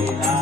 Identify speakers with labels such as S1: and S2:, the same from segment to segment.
S1: será.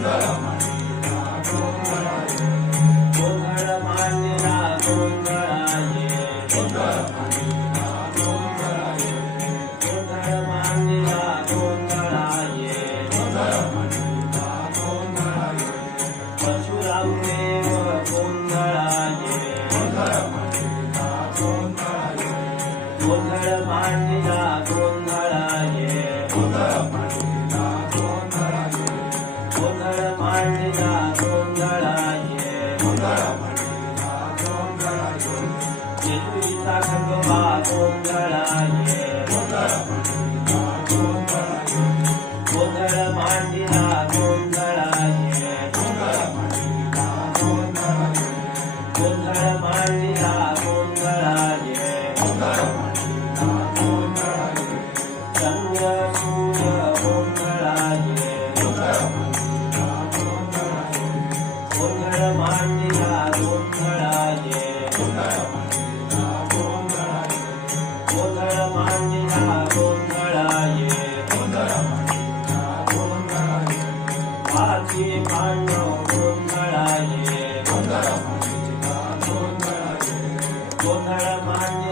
S1: Sundaram 我开了门。